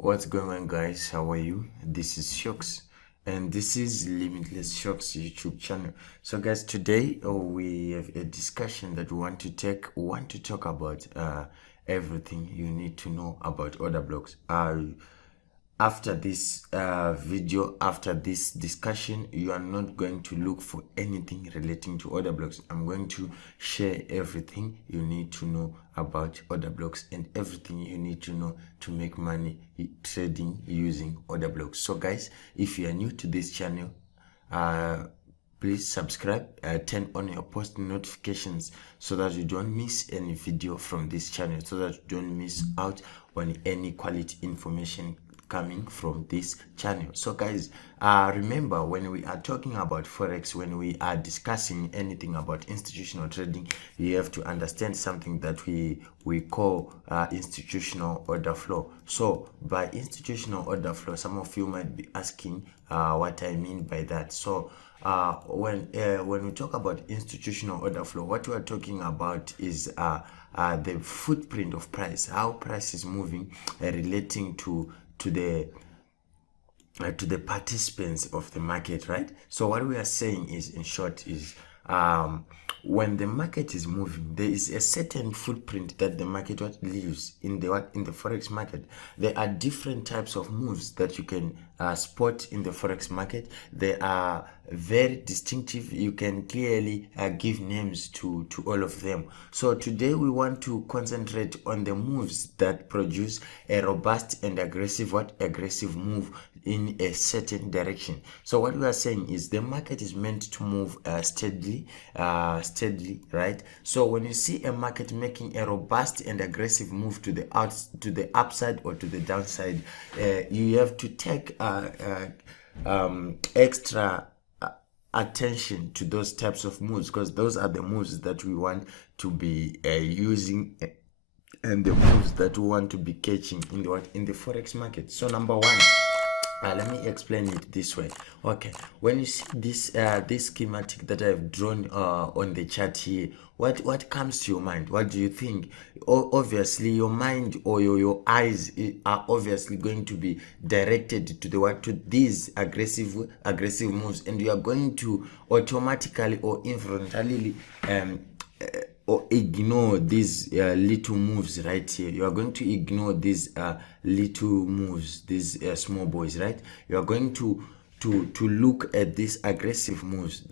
What's going on, guys? How are you? This is Shocks, and this is Limitless Shocks YouTube channel. So guys, today we have a discussion that we want to talk about everything you need to know about order blocks. After this video, after this discussion, you are not going to look for anything relating to order blocks. I'm going to share everything you need to know about order blocks and everything you need to know to make money trading using order blocks. So guys, if you are new to this channel, please subscribe, turn on your post notifications so that you don't miss any video from this channel, so that you don't miss out on any quality information coming from this channel. So guys, remember, when we are talking about forex, when we are discussing anything about institutional trading, you have to understand something that we call institutional order flow. So by institutional order flow, some of you might be asking what I mean by that. So when we talk about institutional order flow, what we are talking about is the footprint of price, how price is moving relating to the participants of the market, right? So what we are saying is, in short, is when the market is moving, there is a certain footprint that the market leaves in the forex market. There are different types of moves that you can spot in the forex market. They are very distinctive. You can clearly give names to all of them. So today we want to concentrate on the moves that produce a robust and aggressive move in a certain direction. So what we are saying is the market is meant to move steadily, right? So when you see a market making a robust and aggressive move to the upside or to the downside, you have to take extra attention to those types of moves, because those are the moves that we want to be using and the moves that we want to be catching in the forex market. So number one, let me explain it this way. Okay, when you see this this schematic that I've drawn on the chart here, what comes to your mind? What do you think? Obviously your mind or your eyes are obviously going to be directed to these aggressive moves, and you are going to automatically or involuntarily or ignore these little moves right here. You are going to ignore these little moves, these small boys, right? You are going to look at these aggressive moves,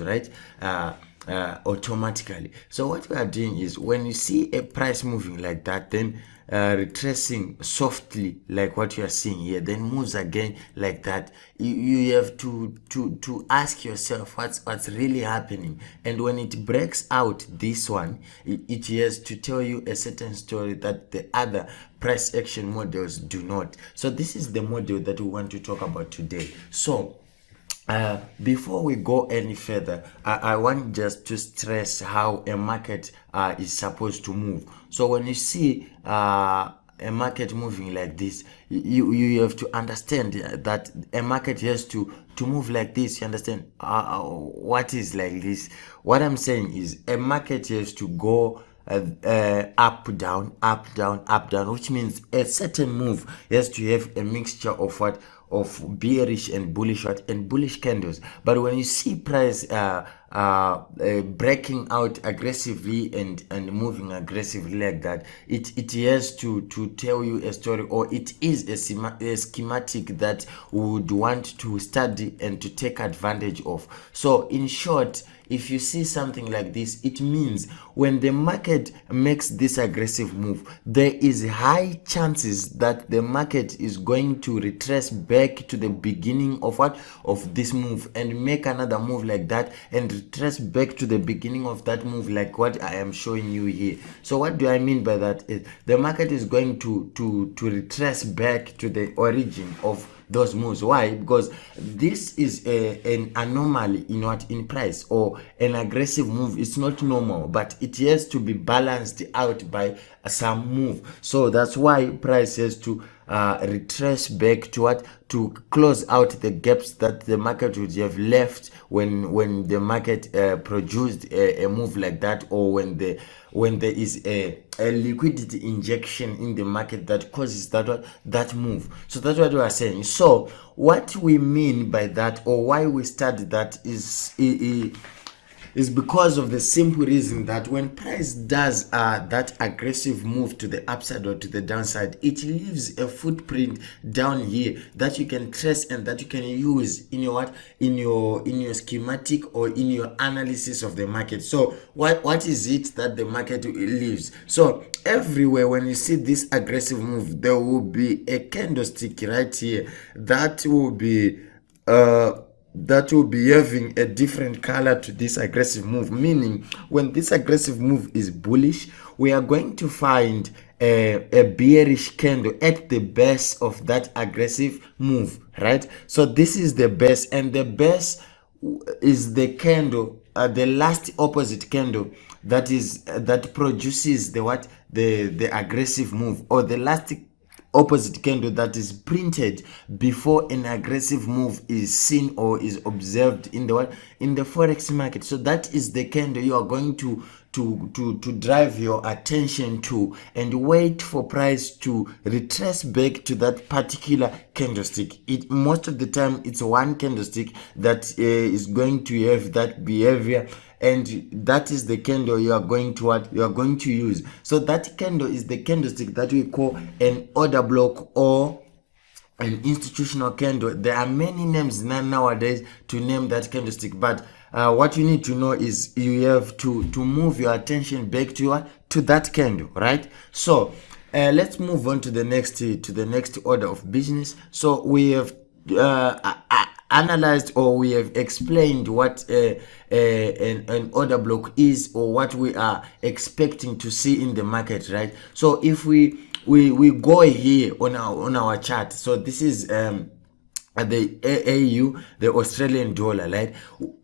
right? Automatically. So what we are doing is, when you see a price moving like that, then retracing softly like what you are seeing here, then moves again like that, you have to ask yourself what's really happening. And when it breaks out this one, it has to tell you a certain story that the other price action models do not. So this is the model that we want to talk about today. So before we go any further, I want just to stress how a market is supposed to move. So when you see a market moving like this, you have to understand that a market has to move like this. You understand what is like this? What I'm saying is, a market has to go up down, which means a certain move has to have a mixture of bearish and bullish candles. But when you see price breaking out aggressively and moving aggressively like that, it has to tell you a story, or it is a schematic that we would want to study and to take advantage of. So in short, if you see something like this, it means when the market makes this aggressive move, there is high chances that the market is going to retrace back to the beginning of this move and make another move like that, and retrace back to the beginning of that move, like what I am showing you here. So what do I mean by that? Is the market is going to retrace back to the origin of those moves. Why? Because this is an anomaly in price, or an aggressive move. It's not normal, but it has to be balanced out by some move. So that's why price has to retrace back to what, to close out the gaps that the market would have left when the market produced a move like that, or when there is a liquidity injection in the market that causes that move. So that's what we are saying. So what we mean by that, or why we study that, is because of the simple reason that when price does that aggressive move to the upside or to the downside, it leaves a footprint down here that you can trace and that you can use in your what, in your schematic or in your analysis of the market. So what is it that the market leaves? So everywhere when you see this aggressive move, there will be a candlestick right here that will be having a different color to this aggressive move, meaning when this aggressive move is bullish, we are going to find a bearish candle at the base of that aggressive move, right? So this is the base, and the base is the candle, the last opposite candle that produces the aggressive move, or the last opposite candle that is printed before an aggressive move is seen or is observed in the forex market. So that is the candle you are going to drive your attention to, and wait for price to retrace back to that particular candlestick. Most of the time it's one candlestick that is going to have that behavior, and that is the candle you are going to use. So that candle is the candlestick that we call an order block or an institutional candle. There are many names nowadays to name that candlestick, but what you need to know is you have to move your attention back to that candle, right? So let's move on to the next order of business. So we have analyzed, or we have explained what an order block is, or what we are expecting to see in the market, right? So if we go here on our chart, so this is the AU, the Australian dollar, right?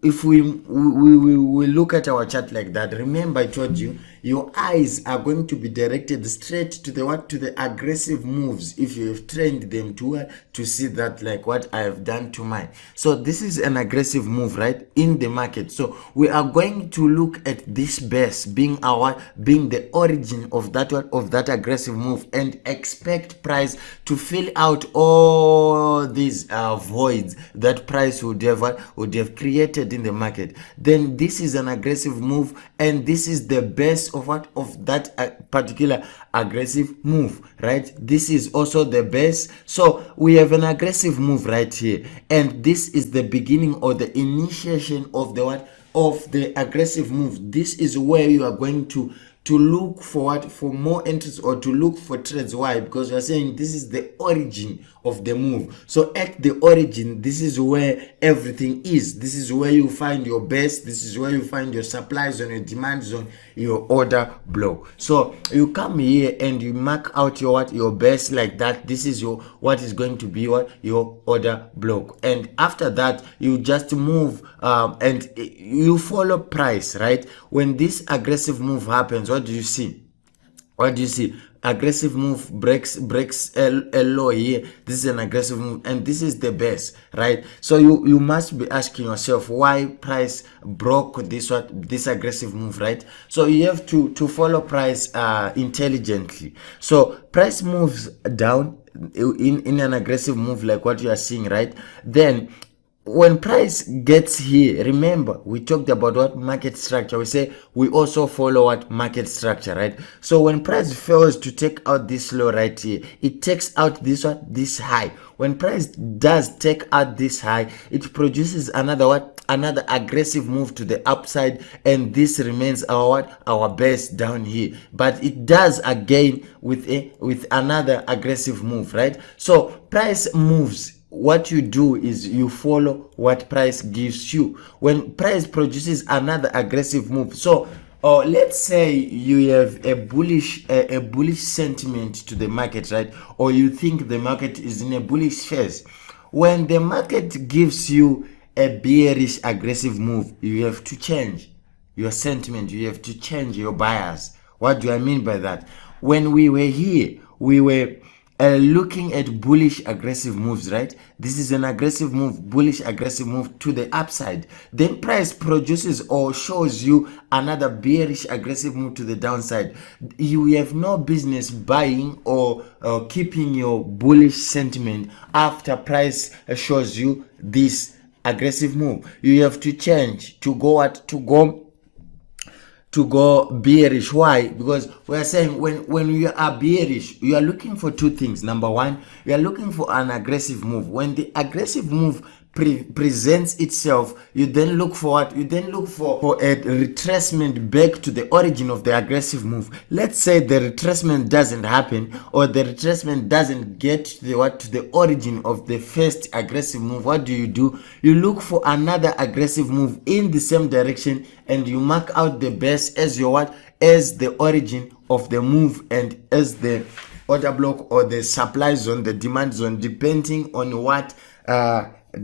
If we look at our chart like that, remember I told you your eyes are going to be directed straight to the aggressive moves if you have trained them to see that, like what I have done to mine. So this is an aggressive move, right, in the market. So we are going to look at this base being the origin of that aggressive move, and expect price to fill out all these voids that price would have created in the market. Then this is an aggressive move, and this is the base of that particular aggressive move, right? This is also the base. So we have an aggressive move right here, and this is the beginning or the initiation of the aggressive move. This is where you are going to look for more entries, or to look for trades. Why? Because you are saying this is the origin of the move. So at the origin, this is where everything is. This is where you find your base. This is where you find your supply zone, your demand zone, your order block. So you come here and you mark out your base like that. This is what is going to be your order block, and after that you just move and you follow price, right? When this aggressive move happens, what do you see? Aggressive move breaks a low here. This is an aggressive move, and this is the base, right? So you must be asking yourself why price broke this aggressive move, right? So you have to follow price intelligently. So price moves down in an aggressive move like what you are seeing, right? Then when price gets here, remember we talked about what market structure. We say we also follow what market structure, right? So when price fails to take out this low right here, it takes out this high. When price does take out this high, it produces another aggressive move to the upside, and this remains our base down here. But it does again with another aggressive move, right? So price moves. What you do is you follow what price gives you. When price produces another aggressive move, so let's say you have a bullish sentiment to the market, right? Or you think the market is in a bullish phase. When the market gives you a bearish aggressive move, you have to change your sentiment. You have to change your bias. What do I mean by that? When we were here, we were looking at bullish aggressive moves, right? This is an aggressive move, bullish aggressive move to the upside. Then price produces or shows you another bearish aggressive move to the downside. You have no business buying or keeping your bullish sentiment after price shows you this aggressive move. You have to change to go bearish. Why? Because we are saying when you are bearish, you are looking for two things. Number one, you are looking for an aggressive move. When the aggressive move presents itself, you then look for what? You then look for a retracement back to the origin of the aggressive move. Let's say the retracement doesn't happen, or the retracement doesn't get to the origin of the first aggressive move. What do? You look for another aggressive move in the same direction, and you mark out the base as your as the origin of the move and as the order block or the supply zone, the demand zone, depending on what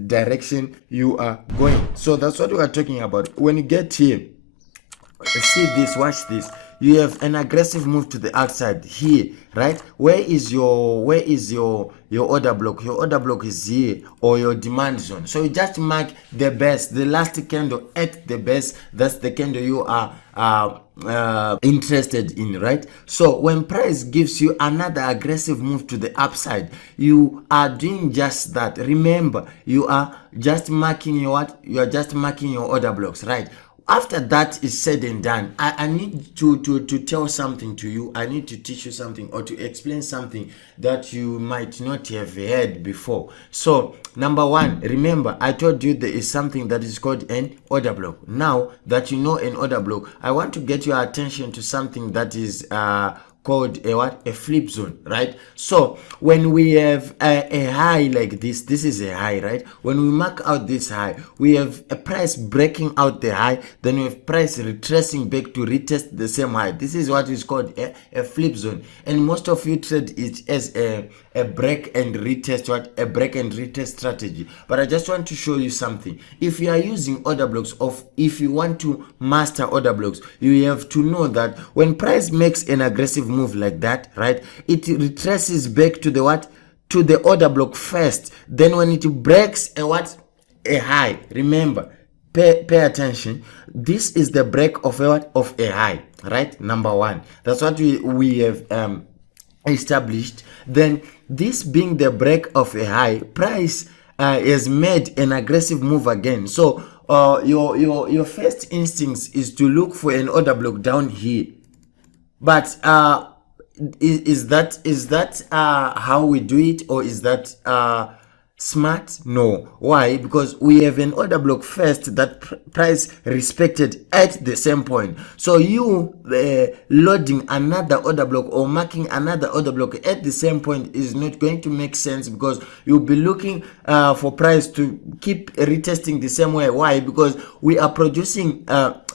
direction you are going. So that's what we are talking about. When you get here, see this, watch this. You have an aggressive move to the outside here, right? Where is your order block? Your order block is here, or your demand zone. So you just mark the base, the last candle at the base. That's the candle you are interested in, right? So when price gives you another aggressive move to the upside, you are doing just that. Remember, you are just marking your you are just marking your order blocks, right? After that is said and done, I need to tell something to you. I need to teach you something, or to explain something that you might not have heard before. So number one, remember I told you there is something that is called an order block. Now that you know an order block, I want to get your attention to something that is called a flip zone, right? So when we have a high like this is a high, right? When we mark out this high, we have a price breaking out the high, then we have price retracing back to retest the same high. This is what is called a flip zone, and most of you trade it as a break and retest, a break and retest strategy. But I just want to show you something. If you are using order blocks, if you want to master order blocks, you have to know that when price makes an aggressive move like that, right, it retraces back to the order block first. Then when it breaks a high, remember, pay attention, this is the break of a high, right? Number one, that's what we have established. Then this being the break of a high, price has made an aggressive move again. So your first instinct is to look for an order block down here. But is that how we do it, or is that smart? No. Why? Because we have an order block first that price respected at the same point. So you loading another order block or marking another order block at the same point is not going to make sense, because you'll be looking for price to keep retesting the same way. Why? Because we are producing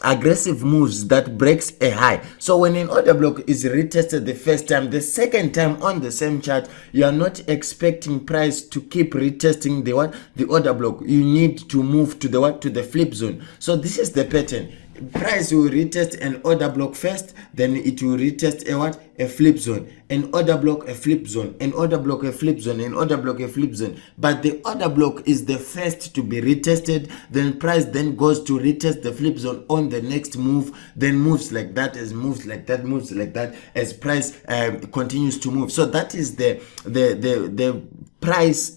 aggressive moves that breaks a high. So when an order block is retested the first time, the second time on the same chart, you are not expecting price to keep retesting the order block. You need to move to the flip zone. So this is the pattern. Price will retest an order block first, then it will retest a flip zone, an order block, a flip zone, an order block, a flip zone, an order block, a flip zone. But the order block is the first to be retested, then price then goes to retest the flip zone on the next move, then moves like that, as moves like that, moves like that, as price continues to move. So that is the price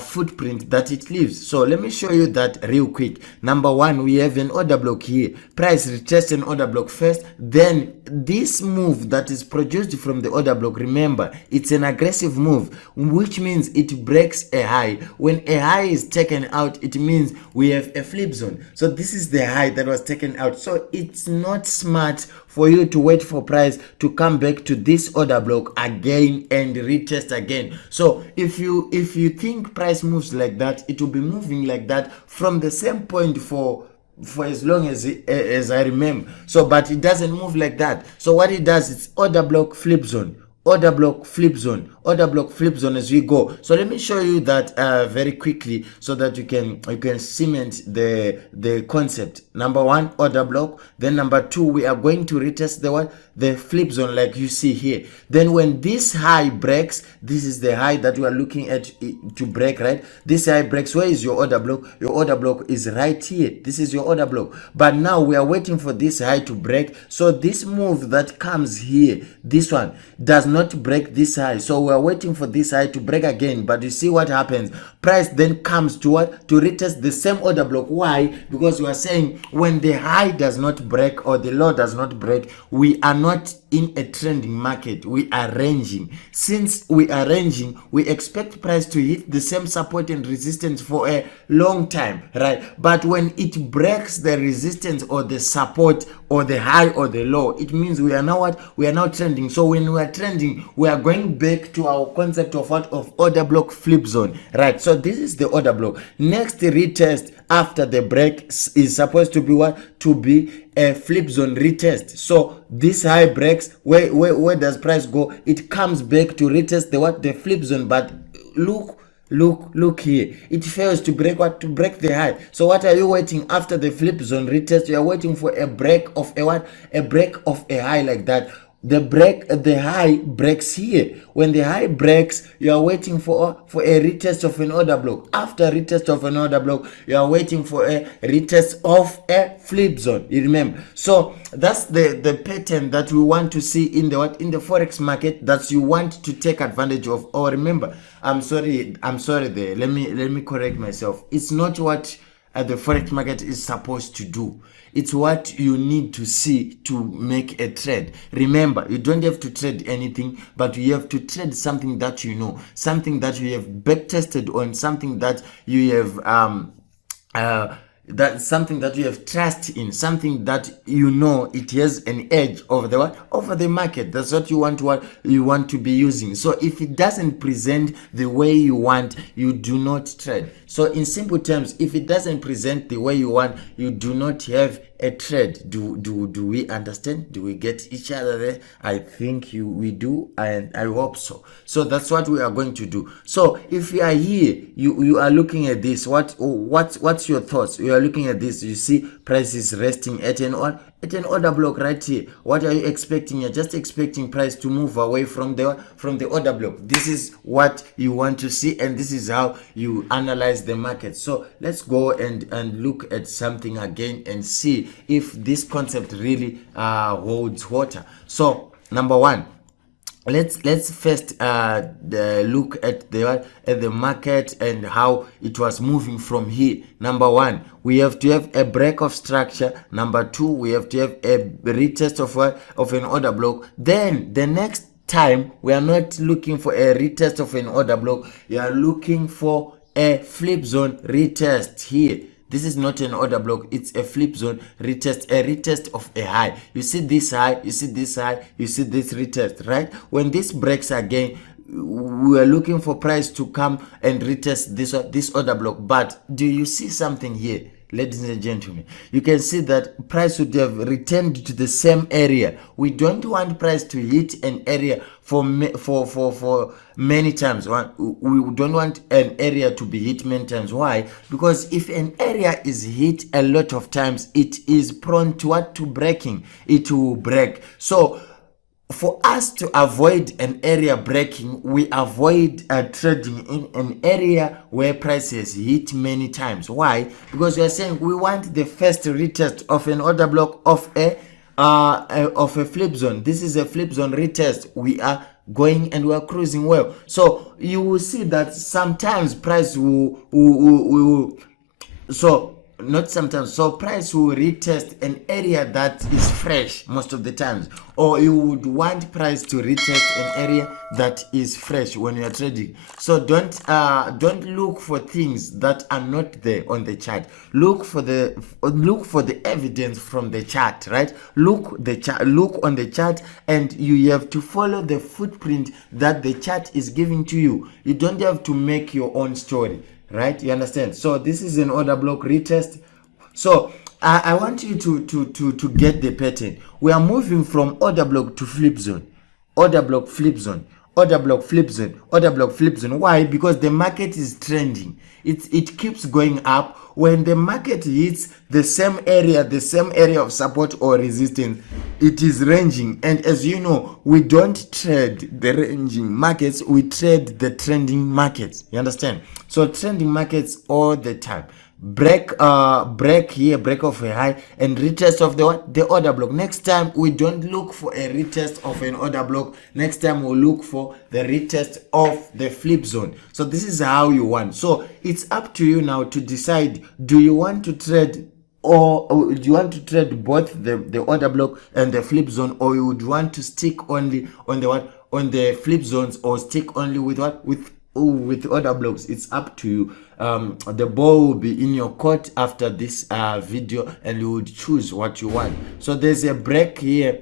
footprint that it leaves. So let me show you that real quick. Number one, we have an order block here. Price retests an order block first, then this move that is produced from the order block, remember, it's an aggressive move, which means it breaks a high. When a high is taken out, it means we have a flip zone. So this is the high that was taken out. So it's not smart for you to wait for price to come back to this order block again and retest again. So if you think price moves like that, it will be moving like that from the same point for as long as I remember. So but it doesn't move like that. So what it does, it's order block, flip zone, order block, flip zone, order block, flip zone as we go. So let me show you that very quickly, so that you can cement the concept. Number one, order block. Then number two, we are going to retest the flip zone like you see here. Then when this high breaks, this is the high that we are looking at to break, right? This high breaks. Where is your order block? Your order block is right here. This is your order block. But now we are waiting for this high to break. So this move that comes here, this one does not break this high. So we are waiting for this high to break again. But you see what happens? Price then comes to what? To retest the same order block. Why? Because we are saying when the high does not break or the low does not break, we are not in a trending market. We are ranging. Since we are ranging, we expect price to hit the same support and resistance for a long time, right? But when it breaks the resistance or the support or the high or the low, it means we are now what? We are now trending. So when we are trending, we are going back to our concept of what? Of order block flip zone, right? So this is the order block. Next retest after the break is supposed to be what? To be a flip zone retest. So this high breaks. Where does price go? It comes back to retest the what? The flip zone. But look here, it fails to break what? To break the high. So what are you waiting after the flip zone retest? You are waiting for a break of a what? A break of a high like that. The high breaks here. When the high breaks, you are waiting for a retest of an order block. After retest of an order block, you are waiting for a retest of a flip zone. You remember? So that's the pattern that we want to see in the what? In the forex market, that you want to take advantage of. Or remember, I'm sorry there. Let me correct myself. It's not what the forex market is supposed to do. It's what you need to see to make a trade. Remember, you don't have to trade anything, but you have to trade something that you know, something that you have back tested on, something that you have that's something that you have trust in, something that you know it has an edge over the what? Over the market. That's what you want to be using. So if it doesn't present the way you want, you do not trade. So in simple terms, if it doesn't present the way you want, you do not have a trade. Do we understand? Do we get each other there? I think we do, and I hope so. So that's what we are going to do. So if you are here, you are looking at this, what's your thoughts? You are looking at this, you see price is resting at an order block right here. What are you expecting? You're just expecting price to move away from the order block. This is what you want to see, and this is how you analyze the market. So let's go and look at something again and see if this concept really holds water. So number one, let's first look at the market and how it was moving from here. Number one, we have to have a break of structure. Number two, we have to have a retest of an order block. Then the next time, we are not looking for a retest of an order block. You are looking for a flip zone retest here. This is not an order block, it's a flip zone retest, a retest of a high. You see this high, you see this high, you see this retest, right? When this breaks again, we are looking for price to come and retest this order block. But do you see something here? Ladies and gentlemen, you can see that price would have returned to the same area. We don't want price to hit an area for many times. We don't want an area to be hit many times. Why? Because if an area is hit a lot of times, it is prone to what? To breaking. It will break. So for us to avoid an area breaking, we avoid trading in an area where prices hit many times. Why? Because we are saying we want the first retest of an order block of a flip zone. This is a flip zone retest. We are going and we are cruising well. So you will see that sometimes price will not sometimes. So price will retest an area that is fresh most of the times, or you would want price to retest an area that is fresh when you are trading. So don't look for things that are not there on the chart. Look for the evidence from the chart, right? Look on the chart, and you have to follow the footprint that the chart is giving to you. You don't have to make your own story. Right, you understand? So this is an order block retest. So I want you to get the pattern. We are moving from order block to flip zone, order block flip zone, order block flip zone, order block flip zone. Why? Because the market is trending. It keeps going up. When the market hits the same area of support or resistance, it is ranging. And as you know, we don't trade the ranging markets, we trade the trending markets. You understand? So trending markets all the time. Break here, break of a high, and retest of the order block. Next time we don't look for a retest of an order block. Next time we'll look for the retest of the flip zone. So this is how you want. So it's up to you now to decide, do you want to trade or do you want to trade both the order block and the flip zone, or you would want to stick only on the flip zones, or stick only with order blocks? It's up to you. The ball will be in your court after this video, and you would choose what you want. So there's a break here,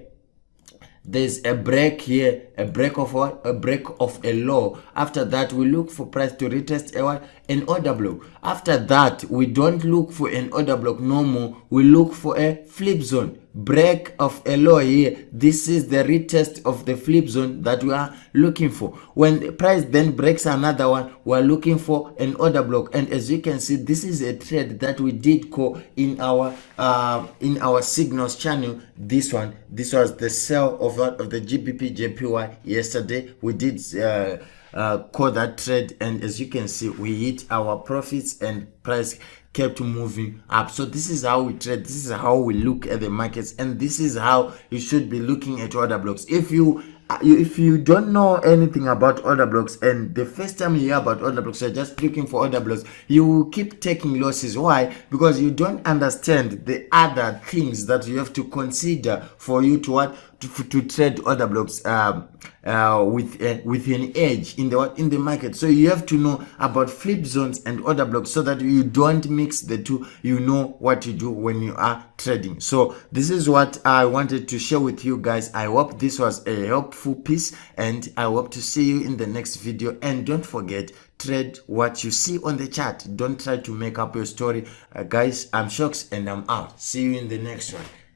there's a break here, a break of what? A break of a low. After that, we look for price to retest an order block. After that, we don't look for an order block no more, we look for a flip zone. Break of a low here, this is the retest of the flip zone that we are looking for. When the price then breaks another one, we are looking for an order block. And as you can see, this is a trade that we did call in our signals channel. This was the sell of the GBP JPY yesterday. We did call that trade, and as you can see, we hit our profits and price kept moving up. So this is how we trade, this is how we look at the markets, and this is how you should be looking at order blocks. If you don't know anything about order blocks, and the first time you hear about order blocks, you're just looking for order blocks, you will keep taking losses. Why? Because you don't understand the other things that you have to consider for you to trade order blocks with an edge in the market. So you have to know about flip zones and order blocks, so that you don't mix the two. You know what to do when you are trading. So this is what I wanted to share with you guys. I hope this was a helpful piece, and I hope to see you in the next video. And don't forget, trade what you see on the chart. Don't try to make up your story. Guys, I'm Shocks, and I'm out. See you in the next one.